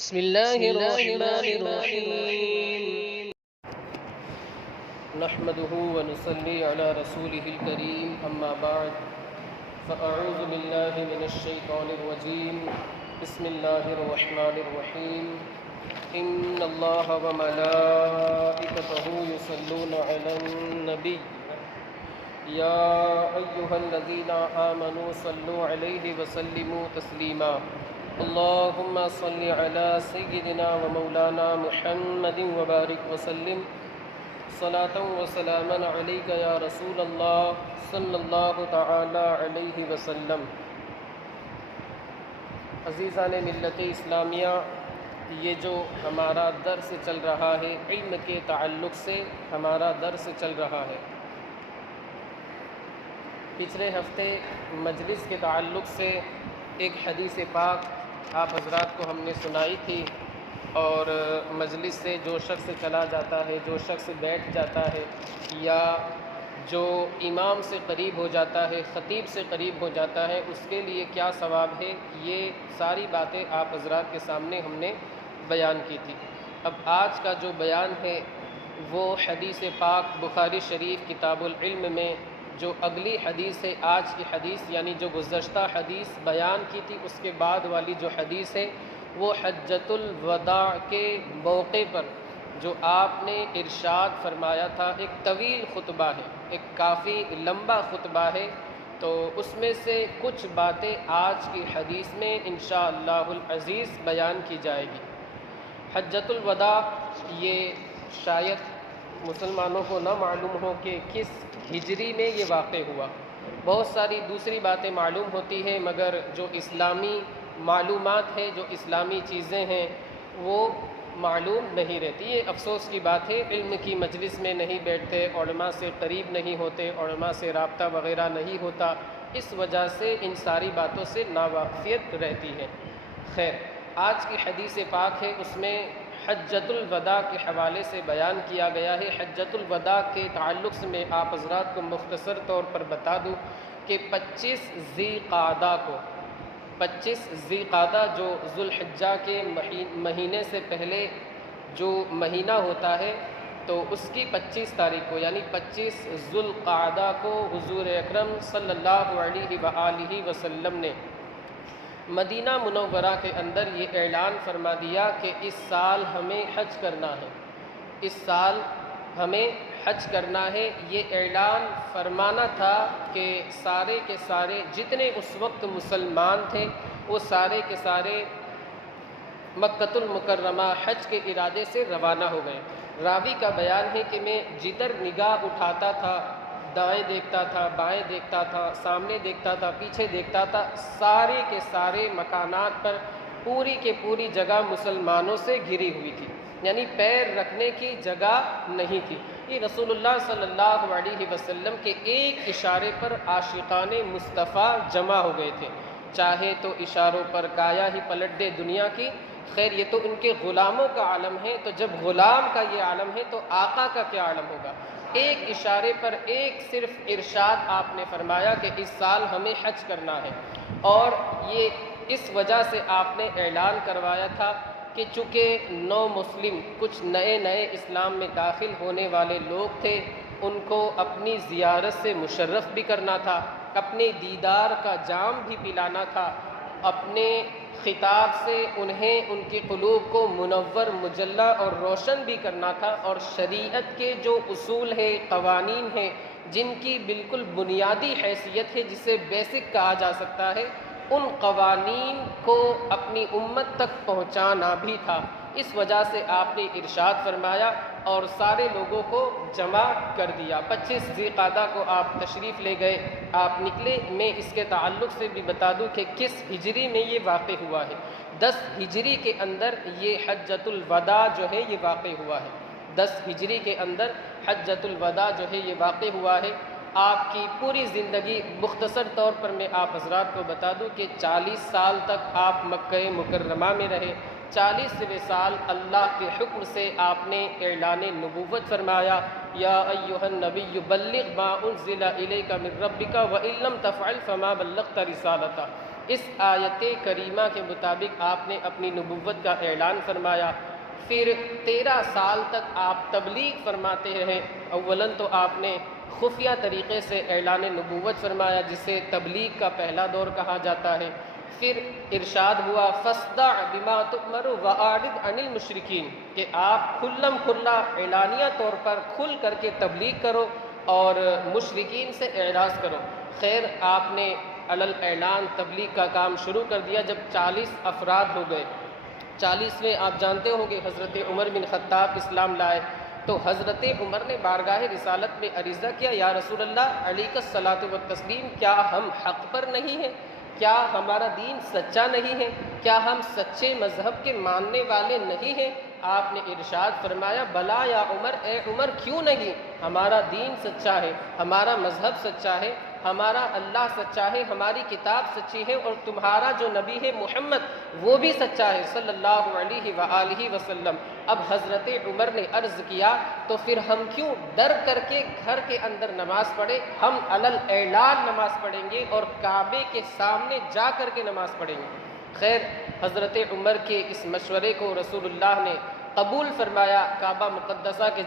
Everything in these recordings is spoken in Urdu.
بسم الله الرحمن الرحيم نحمده ونصلي على رسوله الكريم أما بعد فأعوذ بالله من الشيطان الرجيم بسم الله الرحمن الرحيم إن الله وملائكته يصلون على النبي يا أيها الذين آمنوا صلوا عليه وسلموا تسليما اللهم صل على سيدنا ومولانا محمد وبارك وسلم صلاة وسلاما عليك يا رسول الله صلی اللہ تعالی علیہ وسلم۔ عزیزان ملت اسلامیہ، یہ جو ہمارا درس چل رہا ہے علم کے تعلق سے ہمارا درس چل رہا ہے۔ پچھلے ہفتے مجلس کے تعلق سے ایک حدیث پاک آپ حضرات کو ہم نے سنائی تھی، اور مجلس سے جو شخص چلا جاتا ہے، جو شخص بیٹھ جاتا ہے، یا جو امام سے قریب ہو جاتا ہے، خطیب سے قریب ہو جاتا ہے، اس کے لیے کیا ثواب ہے، یہ ساری باتیں آپ حضرات کے سامنے ہم نے بیان کی تھی۔ اب آج کا جو بیان ہے وہ حدیث پاک بخاری شریف کتاب العلم میں جو اگلی حدیث ہے، آج کی حدیث یعنی جو گزشتہ حدیث بیان کی تھی اس کے بعد والی جو حدیث ہے وہ حجۃ الوداع کے موقع پر جو آپ نے ارشاد فرمایا تھا، ایک طویل خطبہ ہے، ایک کافی لمبا خطبہ ہے، تو اس میں سے کچھ باتیں آج کی حدیث میں انشاءاللہ العزیز بیان کی جائے گی۔ حجۃ الوداع یہ شاید مسلمانوں کو نہ معلوم ہو کہ کس ہجری میں یہ واقع ہوا۔ بہت ساری دوسری باتیں معلوم ہوتی ہیں، مگر جو اسلامی معلومات ہے، جو اسلامی چیزیں ہیں وہ معلوم نہیں رہتی۔ یہ افسوس کی بات ہے، علم کی مجلس میں نہیں بیٹھتے، علماء سے قریب نہیں ہوتے، علماء سے رابطہ وغیرہ نہیں ہوتا، اس وجہ سے ان ساری باتوں سے ناواقفیت رہتی ہے۔ خیر، آج کی حدیث پاک ہے، اس میں حجۃ الوداع کے حوالے سے بیان کیا گیا ہے۔ حجۃ الوداع کے تعلق سے میں آپ حضرات کو مختصر طور پر بتا دوں کہ 25 ذی قعدہ کو، 25 ذی قعدہ جو ذو الحجہ کے مہینے سے پہلے جو مہینہ ہوتا ہے، تو اس کی 25 تاریخ کو یعنی 25 ذو القعدہ کو حضور اکرم صلی اللہ علیہ وآلہ وسلم نے مدینہ منورہ کے اندر یہ اعلان فرما دیا کہ اس سال ہمیں حج کرنا ہے، اس سال ہمیں حج کرنا ہے۔ یہ اعلان فرمانا تھا کہ سارے کے سارے جتنے اس وقت مسلمان تھے وہ سارے کے سارے مکۃ المکرمہ حج کے ارادے سے روانہ ہو گئے۔ راوی کا بیان ہے کہ میں جدھر نگاہ اٹھاتا تھا، دائیں دیکھتا تھا، بائیں دیکھتا تھا، سامنے دیکھتا تھا، پیچھے دیکھتا تھا، سارے کے سارے مکانات پر پوری کے پوری جگہ مسلمانوں سے گھری ہوئی تھی، یعنی پیر رکھنے کی جگہ نہیں تھی۔ یہ رسول اللہ صلی اللہ علیہ وسلم کے ایک اشارے پر عاشقان مصطفیٰ جمع ہو گئے تھے، چاہے تو اشاروں پر کایا ہی پلٹ دے دنیا کی۔ خیر، یہ تو ان کے غلاموں کا عالم ہے، تو جب غلام کا یہ عالم ہے تو آقا کا کیا عالم ہوگا۔ ایک اشارے پر ایک صرف ارشاد آپ نے فرمایا کہ اس سال ہمیں حج کرنا ہے، اور یہ اس وجہ سے آپ نے اعلان کروایا تھا کہ چونکہ نو مسلم کچھ نئے نئے اسلام میں داخل ہونے والے لوگ تھے، ان کو اپنی زیارت سے مشرف بھی کرنا تھا، اپنے دیدار کا جام بھی پلانا تھا، اپنے خطاب سے انہیں ان کی قلوب کو منور مجلہ اور روشن بھی کرنا تھا، اور شریعت کے جو اصول ہے، قوانین ہیں، جن کی بالکل بنیادی حیثیت ہے، جسے بیسک کہا جا سکتا ہے، ان قوانین کو اپنی امت تک پہنچانا بھی تھا۔ اس وجہ سے آپ نے ارشاد فرمایا اور سارے لوگوں کو جمع کر دیا۔ 25 ذی قعدہ کو آپ تشریف لے گئے، آپ نکلے۔ میں اس کے تعلق سے بھی بتا دوں کہ کس ہجری میں یہ واقع ہوا ہے۔ 10 ہجری کے اندر یہ حجۃ الوداع جو ہے یہ واقع ہوا ہے۔ 10 ہجری کے اندر حجۃ الوداع جو ہے یہ واقع ہوا ہے۔ آپ کی پوری زندگی، مختصر طور پر میں آپ حضرات کو بتا دوں کہ 40 سال تک آپ مکہ مکرمہ میں رہے۔ 40ویں سال اللہ کے حکم سے آپ نے اعلان نبوت فرمایا، یا ایھا النبی بلغ ما انزل الیک من ربک وان لم تفعل فما بلغت رسالتہ۔ اس آیت کریمہ کے مطابق آپ نے اپنی نبوت کا اعلان فرمایا۔ پھر 13 سال تک آپ تبلیغ فرماتے رہے۔ اولاً تو آپ نے خفیہ طریقے سے اعلان نبوت فرمایا، جسے تبلیغ کا پہلا دور کہا جاتا ہے۔ پھر ارشاد ہوا فاصدع بما تؤمر واعرض عن المشرکین، کہ آپ کھلم کھلا اعلانیہ طور پر کھل کر کے تبلیغ کرو اور مشرکین سے اعراض کرو۔ خیر، آپ نے علل اعلان تبلیغ کا کام شروع کر دیا جب 40 افراد ہو گئے۔ 40ویں آپ جانتے ہوں گے حضرت عمر بن خطاب اسلام لائے، تو حضرت عمر نے بارگاہ رسالت میں عریضہ کیا، یا رسول اللہ علیک الصلاۃ والتسلیم، کیا ہم حق پر نہیں ہیں؟ کیا ہمارا دین سچا نہیں ہے؟ کیا ہم سچے مذہب کے ماننے والے نہیں ہیں؟ آپ نے ارشاد فرمایا بلا یا عمر، اے عمر کیوں نہیں، ہمارا دین سچا ہے، ہمارا مذہب سچا ہے، ہمارا اللہ سچا ہے، ہماری کتاب سچی ہے، اور تمہارا جو نبی ہے محمد وہ بھی سچا ہے صلی اللہ علیہ وآلہ وسلم۔ اب حضرت عمر نے عرض کیا تو پھر ہم کیوں ڈر کر کے گھر کے اندر نماز پڑھیں، ہم علل اعلان نماز پڑھیں گے اور کعبے کے سامنے جا کر کے نماز پڑھیں گے۔ خیر، حضرت عمر کے اس مشورے کو رسول اللہ نے قبول فرمایا، کعبہ مقدسہ کے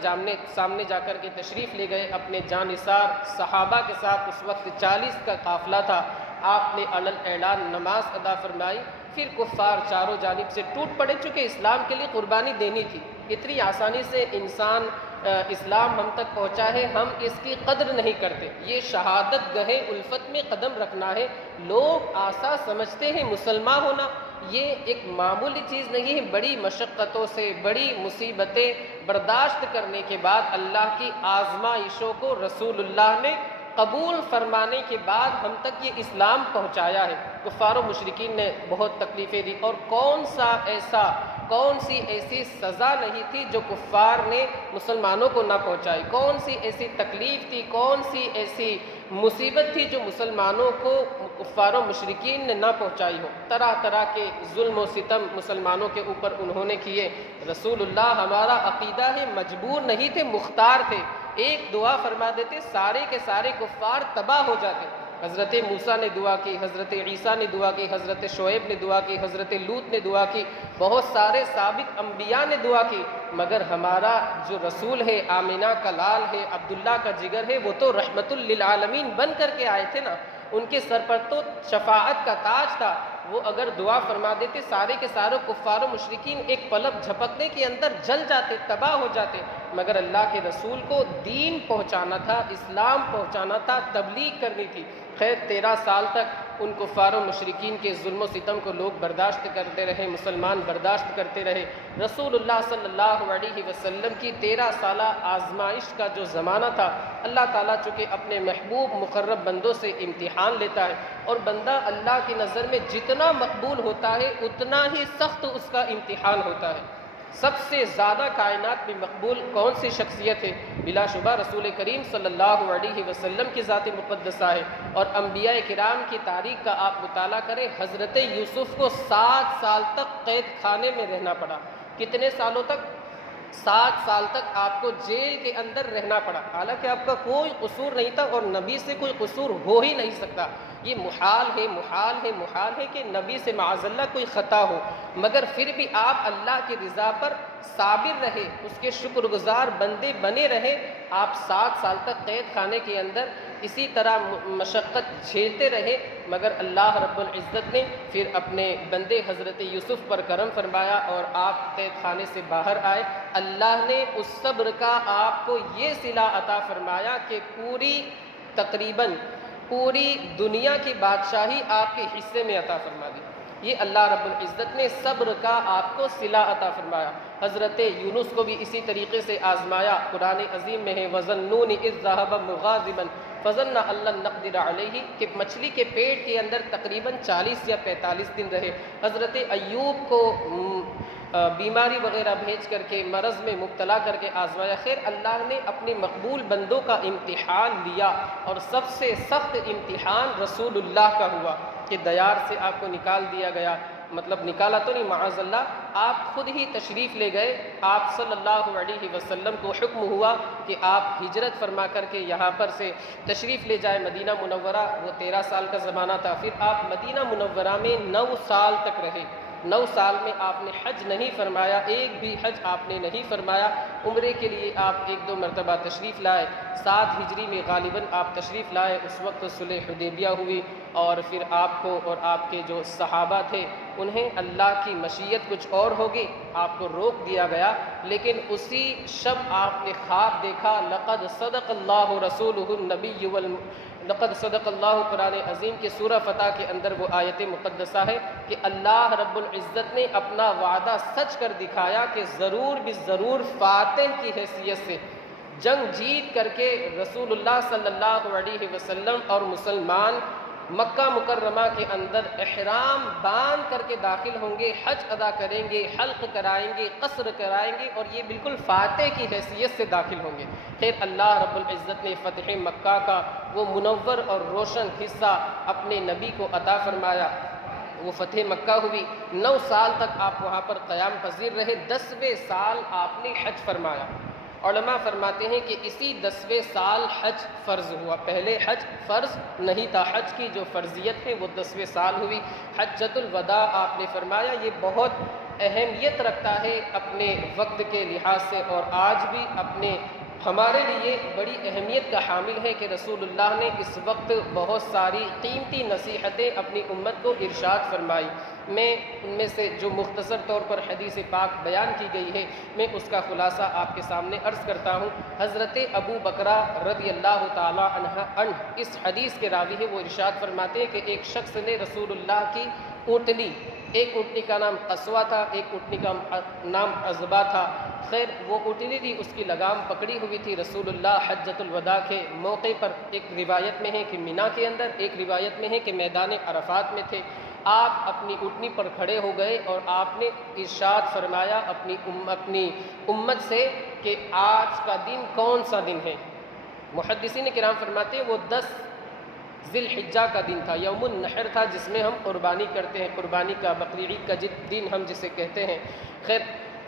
سامنے جا کر کے تشریف لے گئے اپنے جانثار صحابہ کے ساتھ۔ اس وقت 40 کا قافلہ تھا۔ آپ نے علل اعلان نماز ادا فرمائی۔ پھر کفار چاروں جانب سے ٹوٹ پڑے، چونکہ اسلام کے لیے قربانی دینی تھی۔ اتنی آسانی سے انسان اسلام ہم تک پہنچا ہے، ہم اس کی قدر نہیں کرتے۔ یہ شہادت گہے الفت میں قدم رکھنا ہے۔ لوگ آسان سمجھتے ہیں مسلمان ہونا، یہ ایک معمولی چیز نہیں ہے۔ بڑی مشقتوں سے، بڑی مصیبتیں برداشت کرنے کے بعد اللہ کی آزمائشوں کو رسول اللہ نے قبول فرمانے کے بعد ہم تک یہ اسلام پہنچایا ہے۔ کفار و مشرکین نے بہت تکلیفیں دی، اور کون سی ایسی سزا نہیں تھی جو کفار نے مسلمانوں کو نہ پہنچائی، کون سی ایسی تکلیف تھی، کون سی ایسی مصیبت تھی جو مسلمانوں کو کفار و مشرکین نے نہ پہنچائی ہو۔ طرح طرح کے ظلم و ستم مسلمانوں کے اوپر انہوں نے کیے۔ رسول اللہ ہمارا عقیدہ ہے مجبور نہیں تھے، مختار تھے۔ ایک دعا فرما دیتے سارے کے سارے کفار تباہ ہو جاتے۔ حضرت موسیٰ نے دعا کی، حضرت عیسیٰ نے دعا کی، حضرت شعیب نے دعا کی، حضرت لوط نے دعا کی، بہت سارے سابق انبیاء نے دعا کی، مگر ہمارا جو رسول ہے، آمینہ کا لال ہے، عبداللہ کا جگر ہے، وہ تو رحمت للعالمین بن کر کے آئے تھے نا، ان کے سر پر تو شفاعت کا تاج تھا۔ وہ اگر دعا فرما دیتے سارے کے سارے کفار و مشرکین ایک پلک جھپکنے کے اندر جل جاتے، تباہ ہو جاتے، مگر اللہ کے رسول کو دین پہنچانا تھا، اسلام پہنچانا تھا، تبلیغ کرنی تھی۔ خیر، 13 سال تک ان کفار و مشرکین کے ظلم و ستم کو لوگ برداشت کرتے رہے، مسلمان برداشت کرتے رہے۔ رسول اللہ صلی اللہ علیہ وسلم کی 13 سالہ آزمائش کا جو زمانہ تھا، اللہ تعالیٰ چونکہ اپنے محبوب مقرب بندوں سے امتحان لیتا ہے، اور بندہ اللہ کی نظر میں جتنا مقبول ہوتا ہے اتنا ہی سخت اس کا امتحان ہوتا ہے۔ سب سے زیادہ کائنات میں مقبول کون سی شخصیت ہے؟ بلا شبہ رسول کریم صلی اللہ علیہ وسلم کی ذات مقدسہ ہے۔ اور انبیاء کرام کی تاریخ کا آپ مطالعہ کریں، حضرت یوسف کو 7 سال تک قید خانے میں رہنا پڑا۔ کتنے سالوں تک؟ 7 سال تک آپ کو جیل کے اندر رہنا پڑا، حالانکہ آپ کا کوئی قصور نہیں تھا، اور نبی سے کوئی قصور ہو ہی نہیں سکتا۔ یہ محال ہے کہ نبی سے معاذ اللہ کوئی خطا ہو، مگر پھر بھی آپ اللہ کی رضا پر صابر رہے، اس کے شکر گزار بندے بنے رہے۔ آپ 7 سال تک قید خانے کے اندر اسی طرح مشقت جھیلتے رہے، مگر اللہ رب العزت نے پھر اپنے بندے حضرت یوسف پر کرم فرمایا اور آپ قید خانے سے باہر آئے۔ اللہ نے اس صبر کا آپ کو یہ صلہ عطا فرمایا کہ تقریباً پوری دنیا کی بادشاہی آپ کے حصے میں عطا فرما دی۔ یہ اللہ رب العزت نے صبر کا آپ کو صلہ عطا فرمایا۔ حضرت یونس کو بھی اسی طریقے سے آزمایا۔ قرآن عظیم میں ہے وَظَنُّونِ إِذْ ذَهَبَ مُغَاضِبًا فَظَنَّ أَن لَّن نَّقْدِرَ عَلَيْهِ، کہ مچھلی کے پیٹ کے اندر تقریباً 40 یا 45 دن رہے۔ حضرت ایوب کو بیماری وغیرہ بھیج کر کے مرض میں مبتلا کر کے آزمایا۔ خیر، اللہ نے اپنے مقبول بندوں کا امتحان لیا، اور سب سے سخت امتحان رسول اللہ کا ہوا کہ دیار سے آپ کو نکال دیا گیا، مطلب نکالا تو نہیں، معاذ اللہ، آپ خود ہی تشریف لے گئے، آپ صلی اللہ علیہ وسلم کو حکم ہوا کہ آپ ہجرت فرما کر کے یہاں پر سے تشریف لے جائے مدینہ منورہ۔ وہ 13 سال کا زمانہ تھا، پھر آپ مدینہ منورہ میں 9 سال تک رہے۔ 9 سال میں آپ نے حج نہیں فرمایا، ایک بھی حج آپ نے نہیں فرمایا۔ عمرے کے لیے آپ 1-2 مرتبہ تشریف لائے، 7 ہجری میں غالباً آپ تشریف لائے، اس وقت صلح حدیبیہ ہوئی، اور پھر آپ کو اور آپ کے جو صحابہ تھے انہیں اللہ کی مشیت کچھ اور ہوگی، آپ کو روک دیا گیا، لیکن اسی شب آپ نے خواب دیکھا، لقد صدق اللہ رسولہ النبی لقد صدق اللہ، قرآن عظیم کے سورہ فتح کے اندر وہ آیت مقدسہ ہے کہ اللہ رب العزت نے اپنا وعدہ سچ کر دکھایا کہ ضرور بالضرور فاتح کی حیثیت سے جنگ جیت کر کے رسول اللہ صلی اللہ علیہ وسلم اور مسلمان مکہ مکرمہ کے اندر احرام باندھ کر کے داخل ہوں گے، حج ادا کریں گے، حلق کرائیں گے، قصر کرائیں گے، اور یہ بالکل فاتح کی حیثیت سے داخل ہوں گے۔ خیر، اللہ رب العزت نے فتح مکہ کا وہ منور اور روشن حصہ اپنے نبی کو عطا فرمایا، وہ فتح مکہ ہوئی۔ 9 سال تک آپ وہاں پر قیام پذیر رہے، 10ویں سال آپ نے حج فرمایا۔ علماء فرماتے ہیں کہ اسی 10ویں سال حج فرض ہوا، پہلے حج فرض نہیں تھا، حج کی جو فرضیت ہے وہ 10ویں سال ہوئی۔ حجۃ الوداع آپ نے فرمایا، یہ بہت اہمیت رکھتا ہے اپنے وقت کے لحاظ سے، اور آج بھی اپنے ہمارے لیے بڑی اہمیت کا حامل ہے کہ رسول اللہ نے اس وقت بہت ساری قیمتی نصیحتیں اپنی امت کو ارشاد فرمائی۔ میں ان میں سے جو مختصر طور پر حدیث پاک بیان کی گئی ہے، میں اس کا خلاصہ آپ کے سامنے عرض کرتا ہوں۔ حضرت ابو بکرہ رضی اللہ تعالی عنہ اس حدیث کے راوی ہے، وہ ارشاد فرماتے ہیں کہ ایک شخص نے رسول اللہ کی اونٹنی، ایک اونٹنی کا نام قصوہ تھا، ایک اونٹنی کا نام عزبہ تھا، خیر وہ اونٹنی تھی، اس کی لگام پکڑی ہوئی تھی۔ رسول اللہ حجۃ الوداع کے موقع پر، ایک روایت میں ہے کہ مینا کے اندر، ایک روایت میں ہے کہ میدان عرفات میں تھے، آپ اپنی اونٹنی پر کھڑے ہو گئے اور آپ نے ارشاد فرمایا اپنی امت سے کہ آج کا دن کون سا دن ہے؟ محدثین کرام فرماتے ہیں وہ 10 ذی الحجہ کا دن تھا، یوم النحر تھا، جس میں ہم قربانی کرتے ہیں، قربانی کا، بقر عید کا دن ہم جسے کہتے ہیں۔ خیر،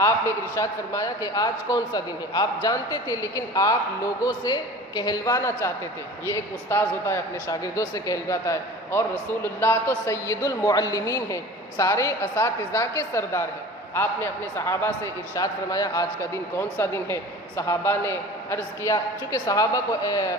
آپ نے ارشاد فرمایا کہ آج کون سا دن ہے؟ آپ جانتے تھے، لیکن آپ لوگوں سے کہلوانا چاہتے تھے۔ یہ ایک استاذ ہوتا ہے، اپنے شاگردوں سے کہلواتا ہے، اور رسول اللہ تو سید المعلمین ہیں، سارے اساتذہ کے سردار ہیں۔ آپ نے اپنے صحابہ سے ارشاد فرمایا آج کا دن کون سا دن ہے؟ صحابہ نے عرض کیا، چونکہ صحابہ کو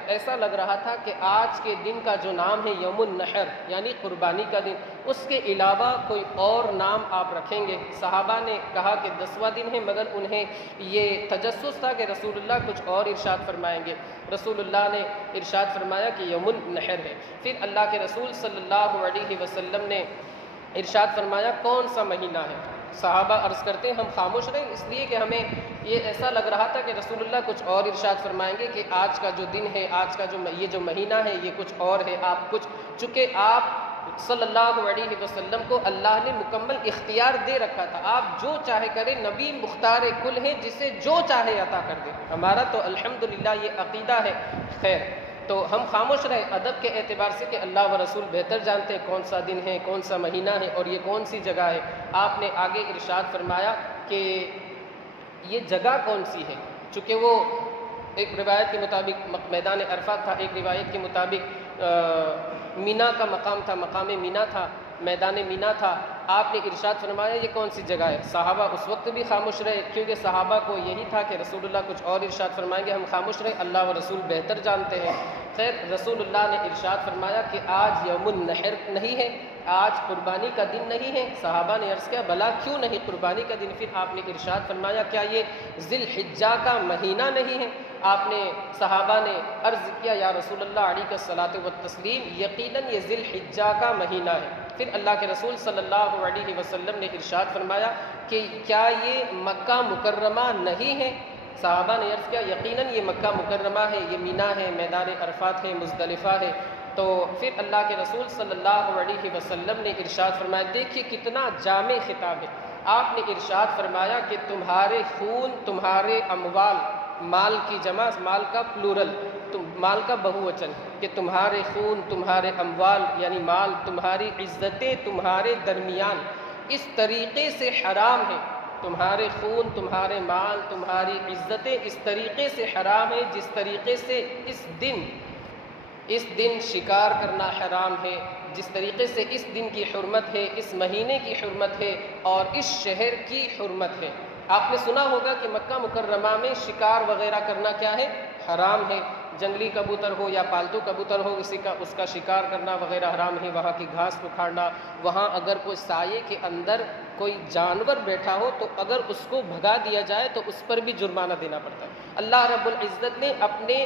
ایسا لگ رہا تھا کہ آج کے دن کا جو نام ہے یوم النحر یعنی قربانی کا دن، اس کے علاوہ کوئی اور نام آپ رکھیں گے؟ صحابہ نے کہا کہ 10واں دن ہے، مگر انہیں یہ تجسس تھا کہ رسول اللہ کچھ اور ارشاد فرمائیں گے۔ رسول اللہ نے ارشاد فرمایا کہ یوم النحر ہے۔ پھر اللہ کے رسول صلی اللہ علیہ وسلم نے ارشاد فرمایا کون سا مہینہ ہے؟ صحابہ عرض کرتے ہیں ہم خاموش رہے، اس لیے کہ ہمیں یہ ایسا لگ رہا تھا کہ رسول اللہ کچھ اور ارشاد فرمائیں گے کہ آج کا جو دن ہے، آج کا یہ جو مہینہ ہے یہ کچھ اور ہے۔ آپ کچھ، چونکہ آپ صلی اللہ علیہ وسلم کو اللہ نے مکمل اختیار دے رکھا تھا، آپ جو چاہے کریں، نبی مختار کل ہیں، جسے جو چاہے عطا کر دے۔ ہمارا تو الحمدللہ یہ عقیدہ ہے۔ خیر، تو ہم خاموش رہے ادب کے اعتبار سے کہ اللہ و رسول بہتر جانتے ہیں کون سا دن ہے، کون سا مہینہ ہے، اور یہ کون سی جگہ ہے۔ آپ نے آگے ارشاد فرمایا کہ یہ جگہ کون سی ہے، چونکہ وہ ایک روایت کے مطابق میدان عرفات تھا، ایک روایت کے مطابق مینا کا مقام تھا، مقام مینا تھا، میدان مینا تھا۔ آپ نے ارشاد فرمایا یہ کون سی جگہ ہے؟ صحابہ اس وقت بھی خاموش رہے، کیونکہ صحابہ کو یہی تھا کہ رسول اللہ کچھ اور ارشاد فرمائیں گے، ہم خاموش رہے، اللہ و رسول بہتر جانتے ہیں۔ خیر، رسول اللہ نے ارشاد فرمایا کہ آج یوم النحر نہیں ہے، آج قربانی کا دن نہیں ہے۔ صحابہ نے عرض کیا بلا کیوں نہیں قربانی کا دن؟ پھر آپ نے ارشاد فرمایا کیا یہ ذی الحجہ کا مہینہ نہیں ہے؟ آپ نے صحابہ نے عرض کیا یا رسول اللہ علیہ الصلاۃ والتسلیم یقیناً یہ ذی الحجہ کا مہینہ ہے۔ پھر اللہ کے رسول صلی اللہ علیہ وسلم نے ارشاد فرمایا کہ کیا یہ مکہ مکرمہ نہیں ہے؟ صحابہ نے عرض کیا یقیناً یہ مکہ مکرمہ ہے، یہ مینا ہے، میدان عرفات ہے، مزدلفہ ہے۔ تو پھر اللہ کے رسول صلی اللہ علیہ وسلم نے ارشاد فرمایا، دیکھیے کتنا جامع خطاب ہے۔ آپ نے ارشاد فرمایا کہ تمہارے خون، تمہارے اموال، مال کی جمع، مال کا پلورل، مال کا بہووچن، کہ تمہارے خون، تمہارے اموال یعنی مال، تمہاری عزتیں تمہارے درمیان اس طریقے سے حرام ہیں، تمہارے خون، تمہارے مال، تمہاری عزتیں اس طریقے سے حرام ہیں جس طریقے سے اس دن شکار کرنا حرام ہے، جس طریقے سے اس دن کی حرمت ہے، اس مہینے کی حرمت ہے اور اس شہر کی حرمت ہے۔ آپ نے سنا ہوگا کہ مکہ مکرمہ میں شکار وغیرہ کرنا کیا ہے؟ حرام ہے۔ جنگلی کبوتر ہو یا پالتو کبوتر ہو، اس کا شکار کرنا وغیرہ حرام ہے۔ وہاں کی گھاس اکھاڑنا، وہاں اگر کوئی سائے کے اندر کوئی جانور بیٹھا ہو تو اگر اس کو بھگا دیا جائے تو اس پر بھی جرمانہ دینا پڑتا ہے۔ اللہ رب العزت نے اپنے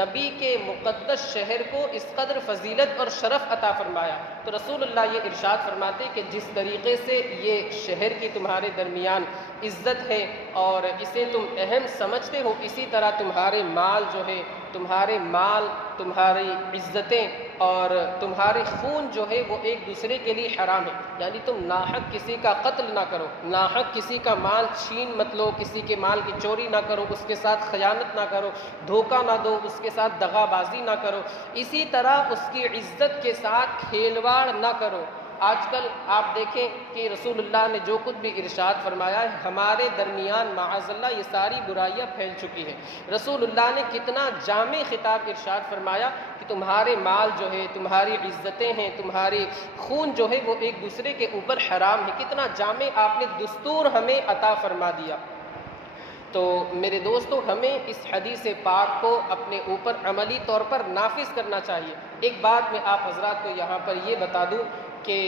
نبی کے مقدس شہر کو اس قدر فضیلت اور شرف عطا فرمایا، تو رسول اللہ یہ ارشاد فرماتے کہ جس طریقے سے یہ شہر کی تمہارے درمیان عزت ہے اور اسے تم اہم سمجھتے ہو، اسی طرح تمہارے مال جو ہے، تمہاری عزتیں اور تمہارے خون جو ہے وہ ایک دوسرے کے لیے حرام ہے۔ یعنی تم ناحق کسی کا قتل نہ کرو، ناحق کسی کا مال چھین مت لو، کسی کے مال کی چوری نہ کرو، اس کے ساتھ خیانت نہ کرو، دھوکہ نہ دو، اس کے ساتھ دغا بازی نہ کرو، اسی طرح اس کی عزت کے ساتھ کھیلواڑ نہ کرو۔ آج کل آپ دیکھیں کہ رسول اللہ نے جو کچھ بھی ارشاد فرمایا ہے، ہمارے درمیان معاذ اللہ یہ ساری برائیاں پھیل چکی ہیں۔ رسول اللہ نے کتنا جامع خطاب ارشاد فرمایا کہ تمہارے مال جو ہے، تمہاری عزتیں ہیں، تمہاری خون جو ہے وہ ایک دوسرے کے اوپر حرام ہے۔ کتنا جامع آپ نے دستور ہمیں عطا فرما دیا۔ تو میرے دوستو، ہمیں اس حدیث پاک کو اپنے اوپر عملی طور پر نافذ کرنا چاہیے۔ ایک بات میں آپ حضرات کو یہاں پر یہ بتا دوں کہ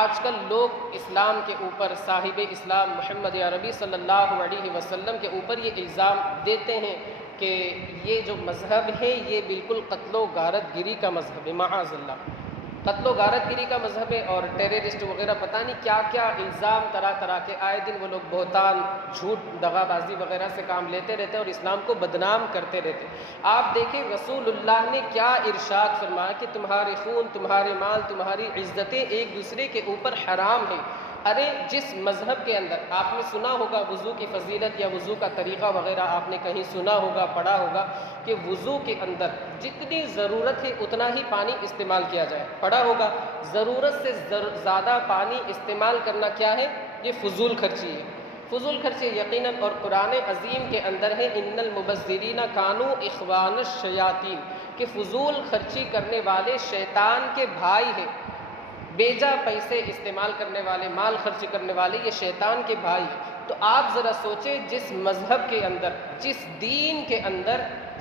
آج کل لوگ اسلام کے اوپر، صاحب اسلام محمد عربی صلی اللہ علیہ وسلم کے اوپر یہ الزام دیتے ہیں کہ یہ جو مذہب ہے یہ بالکل قتل و غارت گری کا مذہب ہے، معاذ اللہ، قتل و غارت گری کا مذہب ہے، اور ٹیررسٹ وغیرہ پتہ نہیں کیا کیا الزام طرح طرح کے آئے دن وہ لوگ بہتان، جھوٹ، دغا بازی وغیرہ سے کام لیتے رہتے ہیں اور اسلام کو بدنام کرتے رہتے ہیں۔ آپ دیکھیں رسول اللہ نے کیا ارشاد فرمایا کہ تمہارے خون، تمہارے مال، تمہاری عزتیں ایک دوسرے کے اوپر حرام ہیں۔ ارے جس مذہب کے اندر آپ نے سنا ہوگا وضو کی فضیلت یا وضو کا طریقہ وغیرہ آپ نے کہیں سنا ہوگا، پڑھا ہوگا کہ وضو کے اندر جتنی ضرورت ہے اتنا ہی پانی استعمال کیا جائے، پڑھا ہوگا ضرورت سے زیادہ پانی استعمال کرنا کیا ہے؟ یہ فضول خرچی ہے، فضول خرچی یقیناً، اور قرآن عظیم کے اندر ہے ان المبذرین کانوا اخوان الشیاطین، کہ فضول خرچی کرنے والے شیطان کے بھائی ہیں، بیجا پیسے استعمال کرنے والے، مال خرچ کرنے والے یہ شیطان کے بھائی ہیں۔ تو آپ ذرا سوچیں جس مذہب کے اندر، جس دین کے اندر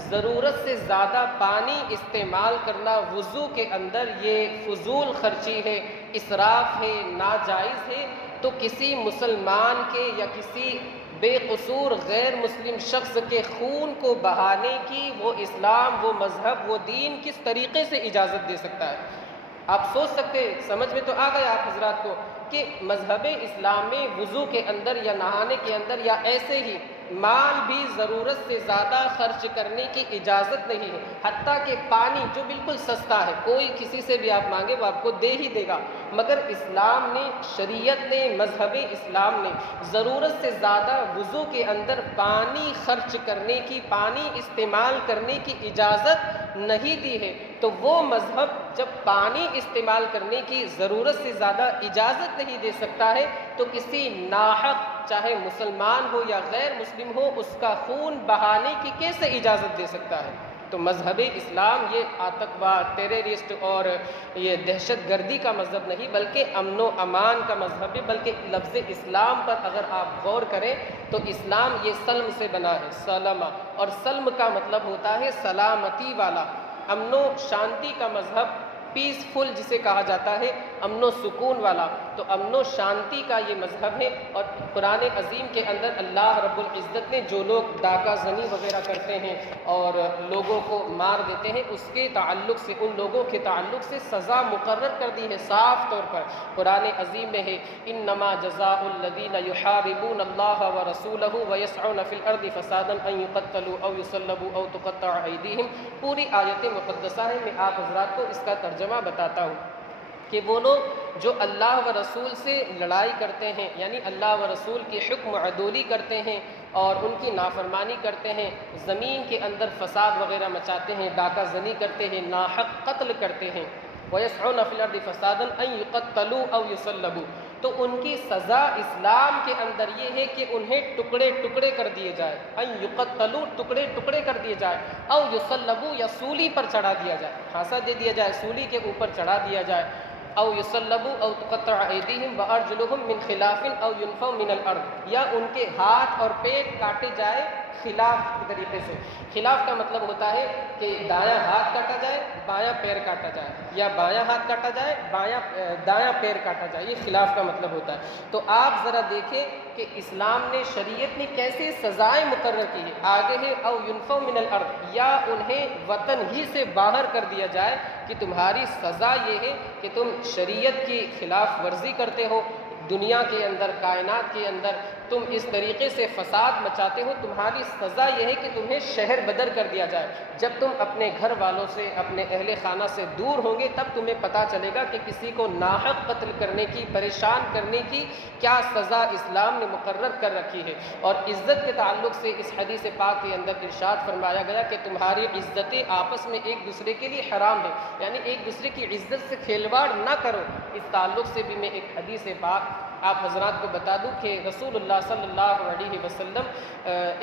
ضرورت سے زیادہ پانی استعمال کرنا وضو کے اندر یہ فضول خرچی ہے، اسراف ہے، ناجائز ہے، تو کسی مسلمان کے یا کسی بے قصور غیر مسلم شخص کے خون کو بہانے کی وہ اسلام، وہ مذہب، وہ دین کس طریقے سے اجازت دے سکتا ہے؟ آپ سوچ سکتے، سمجھ میں تو آ گیا آپ حضرات کو کہ مذہب اسلام میں وضو کے اندر یا نہانے کے اندر یا ایسے ہی مال بھی ضرورت سے زیادہ خرچ کرنے کی اجازت نہیں ہے، حتیٰ کہ پانی جو بالکل سستا ہے، کوئی کسی سے بھی آپ مانگے وہ آپ کو دے ہی دے گا، مگر اسلام نے، شریعت نے، مذہب اسلام نے ضرورت سے زیادہ وضو کے اندر پانی خرچ کرنے کی، پانی استعمال کرنے کی اجازت نہیں دی ہے۔ تو وہ مذہب جب پانی استعمال کرنے کی ضرورت سے زیادہ اجازت نہیں دے سکتا ہے تو کسی ناحق، چاہے مسلمان ہو یا غیر مسلم ہو، اس کا خون بہانے کی کیسے اجازت دے سکتا ہے؟ تو مذہب اسلام یہ آتنکواد، ٹیررسٹ اور یہ دہشت گردی کا مذہب نہیں بلکہ امن و امان کا مذہب ہے۔ بلکہ لفظ اسلام پر اگر آپ غور کریں تو اسلام یہ سلم سے بنا ہے، سلمہ، اور سلم کا مطلب ہوتا ہے سلامتی والا، امن و شانتی کا مذہب، پیسفل جسے کہا جاتا ہے، امن و سکون والا، تو امن و شانتی کا یہ مذہب ہے۔ اور قرآن عظیم کے اندر اللہ رب العزت نے جو لوگ ڈاکہ زنی وغیرہ کرتے ہیں اور لوگوں کو مار دیتے ہیں، اس کے تعلق سے، ان لوگوں کے تعلق سے سزا مقرر کر دی ہے صاف طور پر۔ قرآن عظیم میں ہے انما جزاء الذین یحاربون اللہ ورسولہ ویسعون فی الارض فسادا ان یقتلوا او یصلبوا او تقطع ایدیہم، پوری آیت مقدسہ ہے۔ میں آپ حضرات کو اس کا ترجمہ بتاتا ہوں کہ وہ لوگ جو اللہ و رسول سے لڑائی کرتے ہیں، یعنی اللہ و رسول کی حکم عدولی کرتے ہیں اور ان کی نافرمانی کرتے ہیں، زمین کے اندر فساد وغیرہ مچاتے ہیں، ڈاکہ زنی کرتے ہیں، ناحق قتل کرتے ہیں، وَيَسْعُونَ فِي الْأَرْضِ فَسَادًا أَن يُقَتَّلُوا أَوْ يُصَلَّبُوا، تو ان کی سزا اسلام کے اندر یہ ہے کہ انہیں ٹکڑے ٹکڑے کر دیے جائے، ان یقتلوا، ٹکڑے ٹکڑے کر دیے جائے، او یصلبوا، یا سولی پر چڑھا دیا جائے، پھانسا دے دیا جائے، سولی کے اوپر چڑھا دیا جائے، او یصلبوا او تقطع ایدیہم وارجلہم من خلاف او ینفوا من الارض، یا ان کے ہاتھ اور پیٹ کاٹے جائے خلاف طریقے سے۔ خلاف کا مطلب ہوتا ہے کہ دایاں ہاتھ کاٹا جائے، بایاں پیر کاٹا جائے، یا بایاں ہاتھ کاٹا جائے، دایاں پیر کاٹا جائے، یہ خلاف کا مطلب ہوتا ہے۔ تو آپ ذرا دیکھیں کہ اسلام نے، شریعت نے کیسے سزائیں مقرر کی ہے۔ آگے ہے او ینفوا من الارض، یا انہیں وطن ہی سے باہر کر دیا جائے کہ تمہاری سزا یہ ہے کہ تم شریعت کی خلاف ورزی کرتے ہو، دنیا کے اندر، کائنات کے اندر تم اس طریقے سے فساد مچاتے ہو، تمہاری سزا یہ ہے کہ تمہیں شہر بدر کر دیا جائے۔ جب تم اپنے گھر والوں سے، اپنے اہل خانہ سے دور ہوں گے، تب تمہیں پتہ چلے گا کہ کسی کو ناحق قتل کرنے کی، پریشان کرنے کی کیا سزا اسلام نے مقرر کر رکھی ہے۔ اور عزت کے تعلق سے اس حدیث پاک کے اندر ارشاد فرمایا گیا کہ تمہاری عزتیں آپس میں ایک دوسرے کے لیے حرام ہے، یعنی ایک دوسرے کی عزت سے کھیلواڑ نہ کرو۔ اس تعلق سے بھی میں ایک حدیث پاک آپ حضرات کو بتا دوں کہ رسول اللہ صلی اللہ علیہ وسلم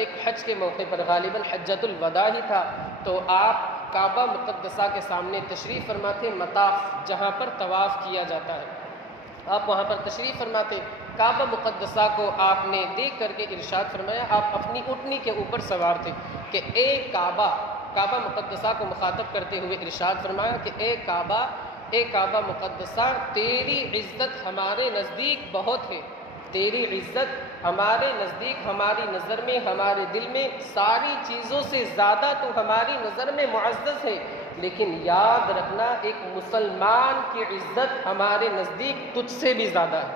ایک حج کے موقع پر، غالباً حجۃ الوداع ہی تھا، تو آپ کعبہ مقدسہ کے سامنے تشریف فرماتے، مطاف جہاں پر طواف کیا جاتا ہے، آپ وہاں پر تشریف فرماتے، کعبہ مقدسہ کو آپ نے دیکھ کر کے ارشاد فرمایا، آپ اپنی اونٹنی کے اوپر سوار تھے کہ اے کعبہ، کعبہ مقدسہ کو مخاطب کرتے ہوئے ارشاد فرمایا کہ اے کعبہ مقدسہ، تیری عزت ہمارے نزدیک بہت ہے، تیری عزت ہمارے نزدیک، ہماری نظر میں، ہمارے دل میں ساری چیزوں سے زیادہ تو ہماری نظر میں معزز ہے، لیکن یاد رکھنا ایک مسلمان کی عزت ہمارے نزدیک تجھ سے بھی زیادہ ہے۔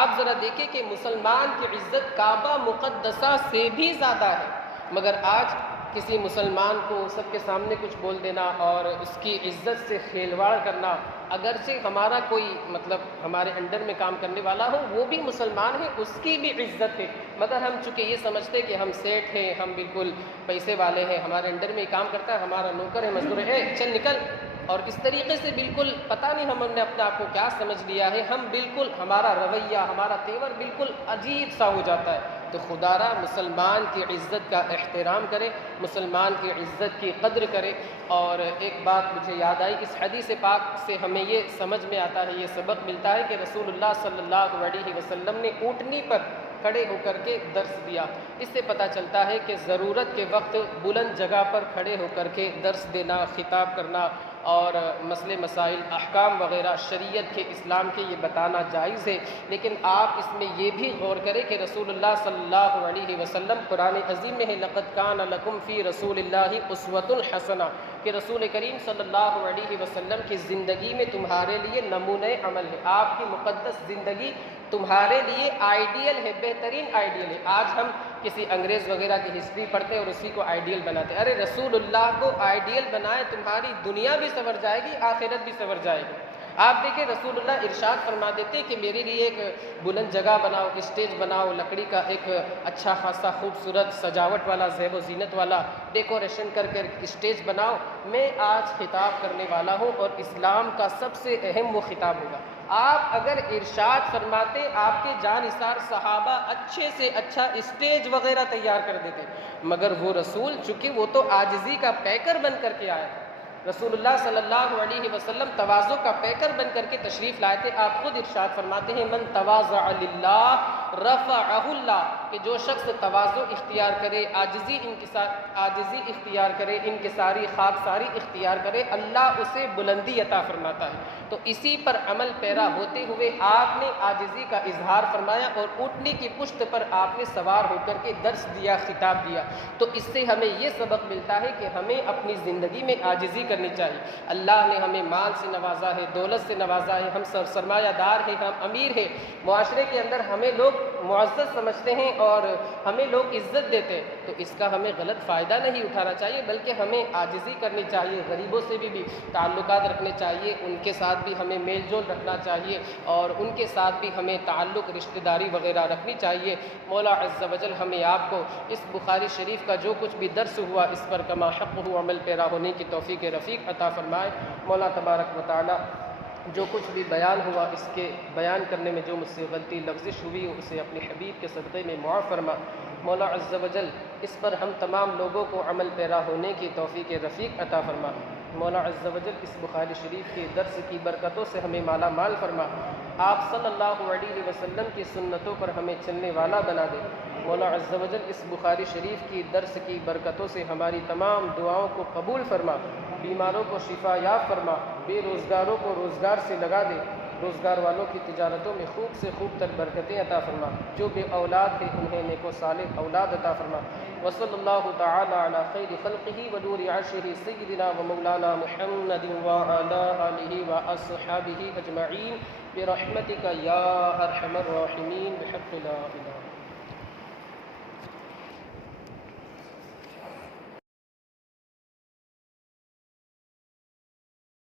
آپ ذرا دیکھیں کہ مسلمان کی عزت کعبہ مقدسہ سے بھی زیادہ ہے، مگر آج کسی مسلمان کو سب کے سامنے کچھ بول دینا اور اس کی عزت سے کھیلواڑ کرنا، اگرچہ ہمارا کوئی مطلب ہمارے انڈر میں کام کرنے والا ہو، وہ بھی مسلمان ہے، اس کی بھی عزت ہے، مگر ہم چونکہ یہ سمجھتے کہ ہم سیٹ ہیں، ہم بالکل پیسے والے ہیں، ہمارے انڈر میں کام کرتا ہے، ہمارا نوکر ہے، مزدور ہے، چل نکل، اور اس طریقے سے بالکل پتہ نہیں ہم نے اپنے آپ کو کیا سمجھ لیا ہے، ہم بالکل، ہمارا رویہ، ہمارا تیور بالکل عجیب سا ہو جاتا ہے۔ تو خدا را مسلمان کی عزت کا احترام کرے، مسلمان کی عزت کی قدر کرے۔ اور ایک بات مجھے یاد آئی، اس حدیث پاک سے ہمیں یہ سمجھ میں آتا ہے، یہ سبق ملتا ہے کہ رسول اللہ صلی اللہ علیہ وسلم نے اونٹنی پر کھڑے ہو کر کے درس دیا۔ اس سے پتہ چلتا ہے کہ ضرورت کے وقت بلند جگہ پر کھڑے ہو کر کے درس دینا، خطاب کرنا اور مسئلے مسائل، احکام وغیرہ شریعت کے، اسلام کے، یہ بتانا جائز ہے، لیکن آپ اس میں یہ بھی غور کریں کہ رسول اللہ صلی اللہ علیہ وسلم، قرآن عظیم میں ہے لَقَدْ كَانَ لَكُمْ فِي رَسُولِ اللَّهِ أُسْوَةٌ حَسَنَةٌ، کہ رسول کریم صلی اللہ علیہ وسلم کی زندگی میں تمہارے لیے نمونۂ عمل ہے، آپ کی مقدس زندگی تمہارے لیے آئیڈیل ہے، بہترین آئیڈیل ہے۔ آج ہم کسی انگریز وغیرہ کی ہسٹری پڑھتے ہیں اور اسی کو آئیڈیل بناتے ہیں، ارے رسول اللہ کو آئیڈیل بنائے، تمہاری دنیا بھی سنور جائے گی، آخرت بھی سنور جائے گی۔ آپ دیکھیں رسول اللہ ارشاد فرما دیتے کہ میرے لیے ایک بلند جگہ بناؤ، اسٹیج بناؤ، لکڑی کا ایک اچھا خاصا خوبصورت سجاوٹ والا، زیب و زینت والا ڈیکوریشن کر کے اسٹیج بناؤ، میں آج خطاب کرنے والا ہوں اور اسلام کا سب سے اہم وہ خطاب ہوگا۔ آپ اگر ارشاد فرماتے، آپ کے جانثار صحابہ اچھے سے اچھا اسٹیج وغیرہ تیار کر دیتے، مگر وہ رسول چونکہ وہ تو عاجزی کا پیکر بن کر کے آیا تھا، رسول اللہ صلی اللہ علیہ وسلم تواضع کا پیکر بن کر کے تشریف لائے تھے۔ آپ خود ارشاد فرماتے ہیں من تواضع للہ رفعہ اللہ، کہ جو شخص تواضع اختیار کرے، عاجزی اختیار کرے، انکساری خاکساری اختیار کرے، اللہ اسے بلندی عطا فرماتا ہے۔ تو اسی پر عمل پیرا ہوتے ہوئے آپ نے عاجزی کا اظہار فرمایا اور اونٹنی کی پشت پر آپ نے سوار ہو کر کے درس دیا، خطاب دیا۔ تو اس سے ہمیں یہ سبق ملتا ہے کہ ہمیں اپنی زندگی میں عاجزی کرنی چاہیے۔ اللہ نے ہمیں مال سے نوازا ہے، دولت سے نوازا ہے، ہم سب سرمایہ دار ہیں، ہم امیر ہیں، معاشرے کے اندر ہمیں لوگ معزز سمجھتے ہیں اور ہمیں لوگ عزت دیتے ہیں، تو اس کا ہمیں غلط فائدہ نہیں اٹھانا چاہیے، بلکہ ہمیں عاجزی کرنی چاہیے، غریبوں سے بھی تعلقات رکھنے چاہیے، ان کے ساتھ بھی ہمیں میل جول رکھنا چاہیے اور ان کے ساتھ بھی ہمیں تعلق، رشتہ داری وغیرہ رکھنی چاہیے۔ مولا عز و جل ہمیں آپ کو اس بخاری شریف کا جو کچھ بھی درس ہوا اس پر کما حق ہو عمل پیرا ہونے کی توفیق رفیق عطا فرمائے۔ مولا تبارک و تعالی جو کچھ بھی بیان ہوا اس کے بیان کرنے میں جو مجھ سے غلطی لفظش ہوئی اسے اپنے حبیب کے صدقے میں معاف فرما۔ مولا عز و جل اس پر ہم تمام لوگوں کو عمل پیرا ہونے کی توفیق رفیق عطا فرما۔ مولا عز و جل اس بخاری شریف کے درس کی برکتوں سے ہمیں مالا مال فرما۔ آپ صلی اللہ علیہ وسلم کی سنتوں پر ہمیں چلنے والا بنا دے۔ مولا عز و جل اس بخاری شریف کی درس کی برکتوں سے ہماری تمام دعاؤں کو قبول فرما، بیماروں کو شفا یاب فرما، بے روزگاروں کو روزگار سے لگا دے، روزگار والوں کی تجارتوں میں خوب سے خوب تر برکتیں عطا فرما، جو بے اولاد ہیں انہیں نیک و صالح اولاد عطا فرما۔ وصلی اللہ تعالی علی خیر خلقہ و نور عرشہ سیدنا و مولانا محمد وعلی آلہ واصحابہ اجمعین برحمتک یا ارحم الراحمین بحق لا الہ